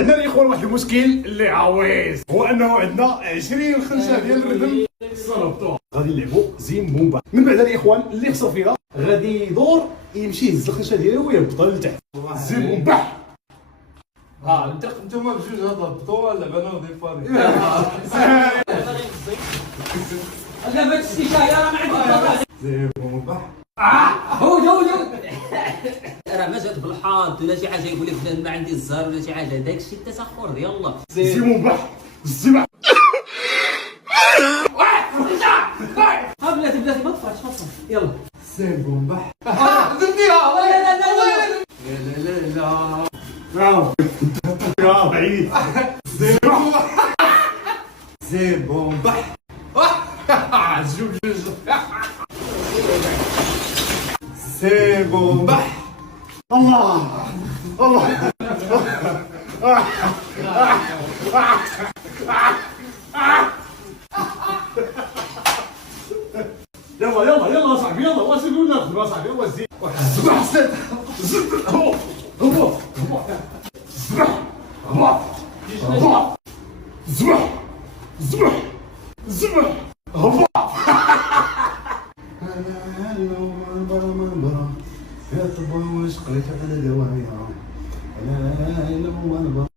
عندنا الاخوان واحد المشكل اللي عويص، هو انه عندنا 20 خنشه ديال الردم صرفتوها. غادي نلعبوا زين بومبا. من بعد الاخوان اللي خسر فيها غادي يدور يمشي يهز الخنشه ديالو ويهبطها لتحت. زين بومبا. انتوما بجوج هضبطوا اللعبه انا غادي نفاري. لا ما تشتيش راه ما عندي زين بومبا. هود راه ما جات بالحظ ولا شي حاجه يقول لك فلان ما عندي الزهر ولا شي حاجه، داك الشيء التسخر يلا زين بومبا. الزبع. بلاتي ما تفرحش يلا زين بومبا. درتيها لا لا لا لا لا لا. برافو برافو بعيد. زين بومبا. زين بومبا. جوج زين بومبا. الله الله. يلا يلا يلا صاحبي يلا، واش نقول ناخذ صاحبي؟ هو زين الزبع. زد هبط هبط هبط. الزبع هبط هبط. الزبع الزبع الزبع هبط. هلا هلا منبرة منبرة يا طبا واش قريت على